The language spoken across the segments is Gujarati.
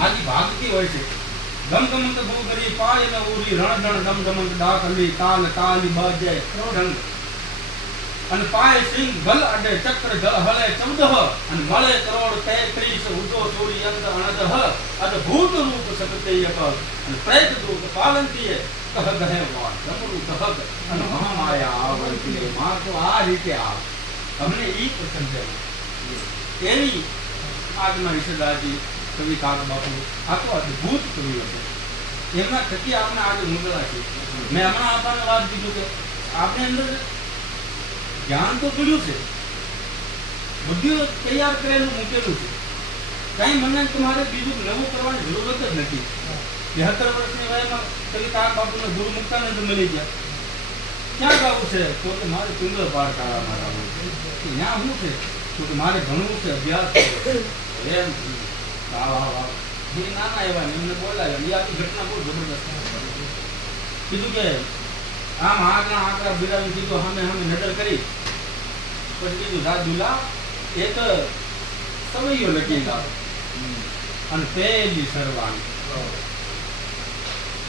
આજી ભાગતી હોય છે. ગમગમંત ગોગરી પાય ન ઉરી રણ રણ દમદમંત ડાકલી તાલ તાલી બાજે રંગ અને પાય સિંહ ગલ અડે ચક્ર જળ હલે 14 અને મળે કરોડ 33 ઉદો ચોરી અંત અણદહ અદભૂત રૂપ સગતે યકલ અને પ્રેત દૂત પાલંતીએ કહ ગહે વાળ જમરૂ કહગ અને મહામાયા આવંતી માં તો આ રીતે આવ તમને ઈ પસંદ છે એની આજના ઈશદાજી કવિ કાગ બાપુ આ તો અદભૂત કવિ છે. એમના થકી આપણે આજે મુંદડા છે. મેં હમણાં આપણને વાત કીધું કે આપણે અંદર જ્ઞાન તો પડ્યું છે, બુદ્ધિઓ તૈયાર કરેલું મૂકેલું છે. કઈ મને તમારે બીજું નવું કરવાની જરૂરત જ નથી. 72 વર્ષની વયમાં કવિ કાગ બાપુને ગુરુ મુક્તાનંદ મળી ગયા. ક્યાં ગાવું છે? તો કે મારે પિંગળ પાર કાળામાં ગાવું છે. ત્યાં શું છે? તો કે મારે ભણવું છે, અભ્યાસ કરવો છે. એમ એ નાના એવા એમને બોલાવ્યા. એ આખી ઘટના બહુ જબરદસ્ત. કીધું કે આમ આગળ આંકડા બિરાવી કીધું સામે સામે નજર કરી. પછી કીધું રાજુલા એક સવૈયો લખી લાવ અને પહેલી સરવાણી.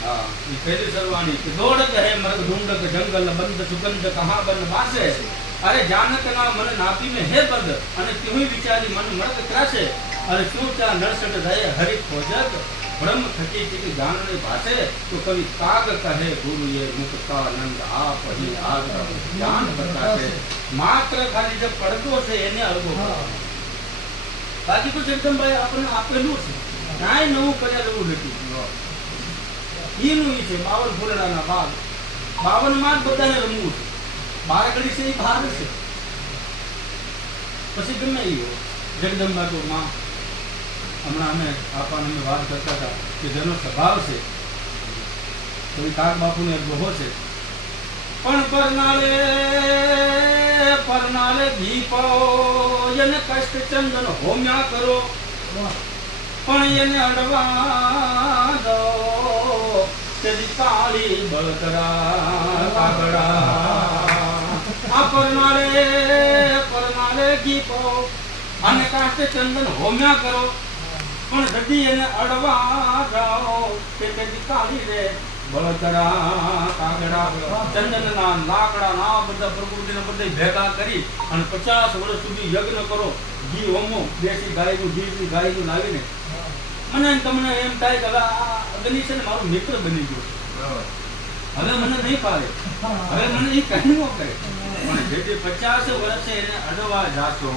હા, એ પહેલી સરવાણી કે દોડક હે મરદ ઢૂંઢક જંગલ બંધ સુગંધ કહા બન વાસે અરે જાનક ના મન નાપી में है बद અને તુહી વિચારી મન મરદ ત્રાસે અરે તું ચા નરસટ જાય હરિ ખોજક બ્રહ્મ થકી કી જાણને ભાષે તો કવિ કાગ કહે ગુરુ એ મુક્તાનંદ આપ હી આગ જ્ઞાન બતાશે. માત્ર ખાલી જે પડતો છે એને અળગો કરવાનો. બાકી તો જગદંબાઈ આપણને આપેલું છે. કાંઈ નવું કર્યા જેવું નથી. ઈનું ઈ છે 52 ફૂલડાના બાગ. 52 માં જ બધાને રમવું છે. 12 ઘડી છે એ બહાર છે. પછી ગમે એ જગદંબા તો માં હમણાં અમે આપણને વાત કરતા હતા કે જેનો સ્વભાવ છે તો કાગ બાપુને બહુ છે. પણ પરનાલે દીપો એને કષ્ટ ચંદન હોમ્યા કરો પણ એને અડવા દો તેની કાળી બળતરા કાગડા. આ પરનાલે દીપો અને કાષ્ટ ચંદન હોમ્યા કરો પણ જદી એને અડવા જાઓ તે તેની કાળી રે બળતરા કાગડા. ચંદનના લાકડાના બધા પ્રકૃતિને બધા ભેગા કરી અને 50 વર્ષ સુધી યજ્ઞ કરો. ઘી હોમો દેશી ગાયનું દેશી ગાયનું લાવીને મને તમને એમ થાય કે હવે આ અગ્નિ છે ને મારો મિત્ર બની ગયો. હવે મને નહીં પાડે, હવે મને એ કઈ ન કરે. પણ જે 50 વર્ષ એને અડવા જાશો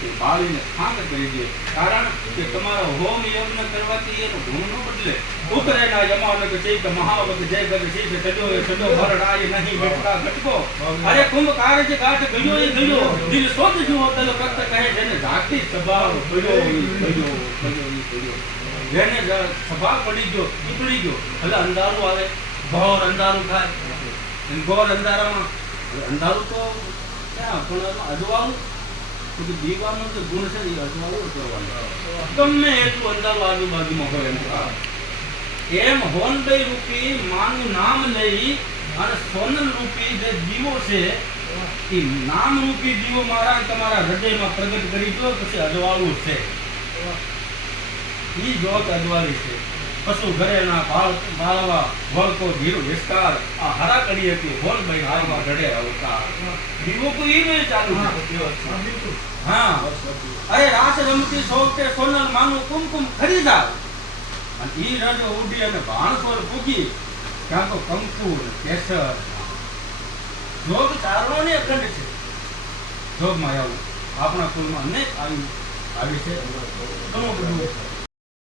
એ બાળીને ખાંડ કરી દે. કારણ કે તમારો હોમ યજ્ઞ કરવાથી એનો ગુણ ન બદલે. ઉતરેના યમાનક ચૈત મહાવત જય ગગ શીશ સજો એ સજો ભરડાય નહીં બેઠા ઘટકો અરે કુંભ કારજ ગાઢ ગયો એ ગયો દિલ સોચ જો તલ કત કહે જેને જાગતી સ્વભાવ પડ્યો જેને સ્વભાવ પડી ગયો પડી ગયો. એટલે અંધારું આવે, ઘોર અંધારું થાય. ઘોર અંધારામાં અંધારું તો ક્યાં પણ અજવાળું દીવાનો જે ગુણ છે એ અજવાળું કરવાનું. ગમે એટલું અંધારું આજુબાજુમાં હોય એમ હોનભાઈ રૂપી માનું નામ લઈ અને સોનલ રૂપી જે દીવો છે એ નામ રૂપી દીવો મારા તમારા હૃદયમાં પ્રગટ કરી દો. પછી અજવાળું છે ઈ જોત અજવાળી છે. પશુ ઘરેના બાળવા વળકો ધીરો વિસ્તાર આ હરા કરી હતી હોનભાઈ હાલમાં ઘડે અવતાર. દીવો કોઈ ઈ નહીં ચાલુ. હા, અરે રાસ રમતી સોકે સોનલ માનું કુમકુમ ખરીદાર અને ઈ રજ ઉડી અને ભાણસોર પૂગી ત્યાં તો કંકુ કેસર જોગ ચારણો ને અખંડ છે. જોગમાં આવું આપણા કુલમાં અનેક આવી છે. ઘણું બધું